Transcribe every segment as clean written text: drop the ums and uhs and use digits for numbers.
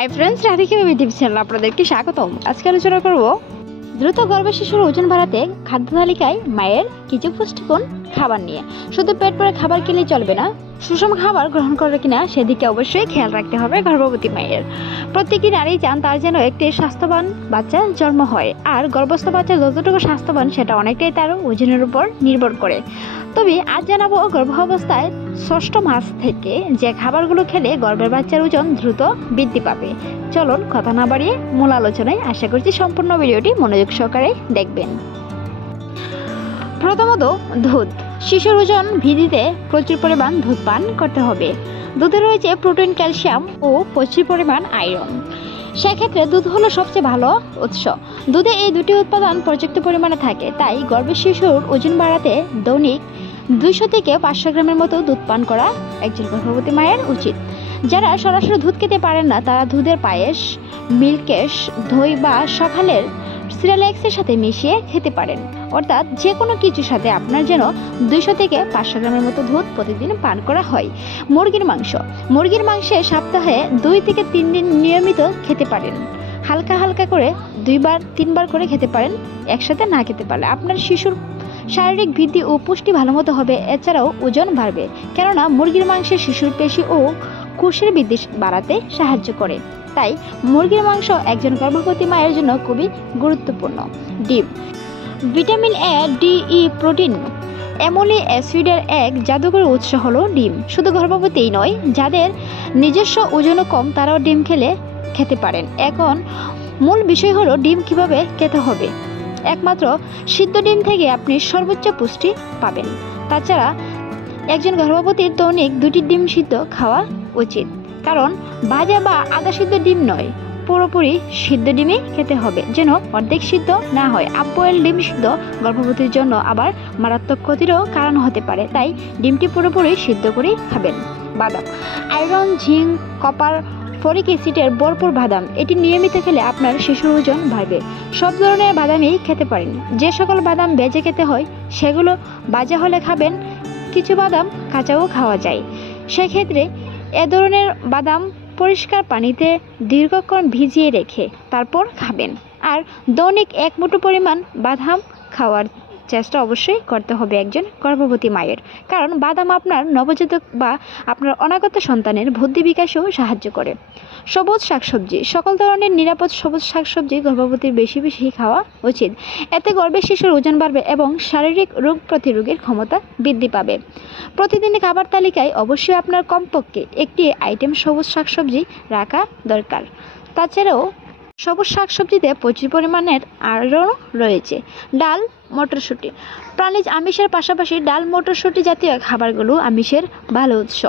Hi friends, Radhika baby tips চ্যানেলে আপনাদেরকে স্বাগতম। আজকে আলোচনা করব দ্রুত গর্ভে শিশুর ওজন বাড়াতে খাদ্য তালিকায় মায়ের কিছু পুষ্টিগুণ খাবার নিয়ে। শুধু পেট ভরে খাবার খেলেই চলবে না, সুষম খাবার গ্রহণ করে কিনা সেদিকে অবশ্যই খেয়াল রাখতে হবে গর্ভবতী মায়ের। প্রত্যেকটি নারী চান তার যেন একটি স্বাস্থ্যবান বাচ্চা জন্ম হয়, আর গর্ভস্থ বাচ্চা যতটুকু স্বাস্থ্যবান সেটা অনেকটাই তার ওজনের উপর নির্ভর করে। তবে আজ জানাবো গর্ভাবস্থায় ষষ্ঠ মাস থেকে যে খাবারগুলো খেলে গর্ভের বাচ্চার ওজন দ্রুত বৃদ্ধি পাবে। চলুন কথা না বাড়িয়ে মূল আলোচনায়। আশা করছি সম্পূর্ণ ভিডিওটি মনোযোগ সহকারে দেখবেন। প্রথমত, দুধ। শিশুর ওজন বৃদ্ধিতে প্রচুর পরিমাণ দুধ পান করতে হবে। দুধে রয়েছে প্রোটিন, ক্যালসিয়াম ও প্রচুর পরিমাণ আয়রন। সেক্ষেত্রে দুধ হলো সবচেয়ে ভালো উৎস। দুধে এই দুটি উৎপাদন পর্যাপ্ত পরিমাণে থাকে, তাই গর্ভের শিশুর ওজন বাড়াতে দৈনিক 200 থেকে 500 গ্রামের মতো দুধ পান করা একজন গর্ভবতী মায়ের উচিত। যারা সরাসরি দুধ খেতে পারেন না, তারা দুধের পায়েস, মিল্কেশ, দই বা সকালের সিরিয়ালেক্সের সাথে মিশিয়ে খেতে পারেন। অর্থাৎ যে কোনো কিছুর সাথে আপনার যেন 200 থেকে 500 গ্রামের মতো দুধ প্রতিদিন পান করা হয়। মুরগির মাংসে সপ্তাহে 2 থেকে 3 দিন নিয়মিত খেতে পারেন। হালকা হালকা করে 2-3 বার করে খেতে পারেন, একসাথে না খেতে পারলে আপনার শিশুর শারীরিক বৃদ্ধি ও পুষ্টি ভালো মতো হবে। এছাড়াও ওজন বাড়বে, কেননা মুরগির মাংসে শিশুর পেশি ও কোষের বৃদ্ধি বাড়াতে সাহায্য করে। তাই মুরগির মাংস একজন গর্ভবতী মায়ের জন্য খুবই গুরুত্বপূর্ণ। ডিম। Vitamin A, D, E, protein, amino অ্যাসিডের এক জাদুকরী উৎস হলো ডিম। শুধু গর্ভবতীই নয়, যাদের নিজস্ব ওজনও কম তারাও ডিম খেতে পারেন। এখন মূল বিষয় হলো ডিম কিভাবে খেতে হবে। একমাত্র সিদ্ধ ডিম থেকে আপনি সর্বোচ্চ পুষ্টি পাবেন। তাছাড়া একজন গর্ভবতীর দৈনিক 2টি ডিম সিদ্ধ খাওয়া উচিত, কারণ ভাজা বা আধা সিদ্ধ ডিম নয়, পুরোপুরি সিদ্ধ ডিমই খেতে হবে, যেন অর্ধেক সিদ্ধ না হয়। আপ-বয়েল ডিম সিদ্ধ গর্ভবতীর জন্য আবার মারাত্মক ক্ষতিরও কারণ হতে পারে, তাই ডিমটি পুরোপুরি সিদ্ধ করেই খাবেন। বাদাম। আয়রন, জিঙ্ক, কপার, ফলিক অ্যাসিডের ভরপুর বাদাম, এটি নিয়মিত খেলে আপনার শিশুর ওজন বাড়বে। সব ধরনের বাদামই খেতে পারেন। যে সকল বাদাম ভেজে খেতে হয় সেগুলো ভাজা হলে খাবেন, কিছু বাদাম কাঁচাও খাওয়া যায়। সেক্ষেত্রে এ ধরনের বাদাম পরিষ্কার পানিতে দীর্ঘক্ষণ ভিজিয়ে রেখে তারপর খাবেন। আর দৈনিক 1 মুঠো পরিমাণ বাদাম খাওয়ার চেষ্টা অবশ্যই করতে হবে একজন গর্ভবতী মায়ের, কারণ বাদাম আপনার নবজাতক বা আপনার অনাগত সন্তানের বুদ্ধি বিকাশেও সাহায্য করে। সবুজ শাকসবজি। সকল ধরনের নিরাপদ সবুজ শাকসবজি গর্ভবতীর বেশি বেশি খাওয়া উচিত। এতে গর্ভের শিশুর ওজন বাড়বে এবং শারীরিক রোগ প্রতিরোধের ক্ষমতা বৃদ্ধি পাবে। প্রতিদিন খাবার তালিকায় অবশ্যই আপনার কমপক্ষে একটি আইটেম সবুজ শাকসবজি রাখা দরকার। তাছাড়াও সবুজ শাকসবজিতে প্রচুর পরিমাণের আয়রন রয়েছে। ডাল, মটরশুঁটি। প্রাণীজ আমিষের পাশাপাশি ডাল, মটরশুঁটি জাতীয় খাবারগুলো আমিষের ভালো উৎস।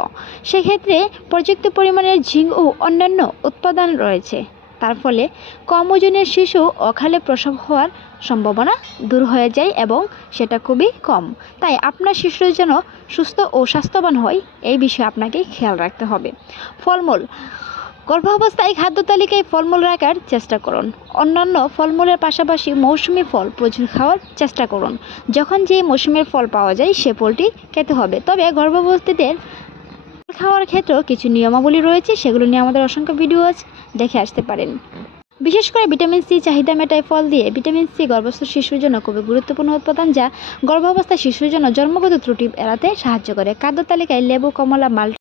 সেক্ষেত্রে পর্যাপ্ত পরিমাণের জিঙ্ক ও অন্যান্য উৎপাদন রয়েছে। তার ফলে কম ওজনের শিশু অকালে প্রসব হওয়ার সম্ভাবনা দূর হয়ে যায় এবং সেটা খুবই কম। তাই আপনার শিশুর যেন সুস্থ ও স্বাস্থ্যবান হয়, এই বিষয়ে আপনাকে খেয়াল রাখতে হবে। ফলমূল। গর্ভাবস্থায় খাদ্য তালিকায় ফলমূল রাখার চেষ্টা করুন। অন্যান্য ফলমূলের পাশাপাশি মৌসুমী ফল প্রচুর খাওয়ার চেষ্টা করুন। যখন যে মৌসুমের ফল পাওয়া যায় সে ফলটি খেতে হবে। তবে গর্ভবতীদের খাওয়ার ক্ষেত্রেও কিছু নিয়মাবলী রয়েছে, সেগুলো নিয়ে আমাদের অসংখ্য ভিডিও আছে, দেখে আসতে পারেন। বিশেষ করে ভিটামিন সি চাহিদা মেটায় ফল দিয়ে। ভিটামিন সি গর্ভস্থ শিশুর জন্য খুবই গুরুত্বপূর্ণ উৎপাদন, যা গর্ভাবস্থায় শিশুর জন্য জন্মগত ত্রুটি এড়াতে সাহায্য করে। খাদ্য তালিকায় লেবু, কমলা, মাল্টা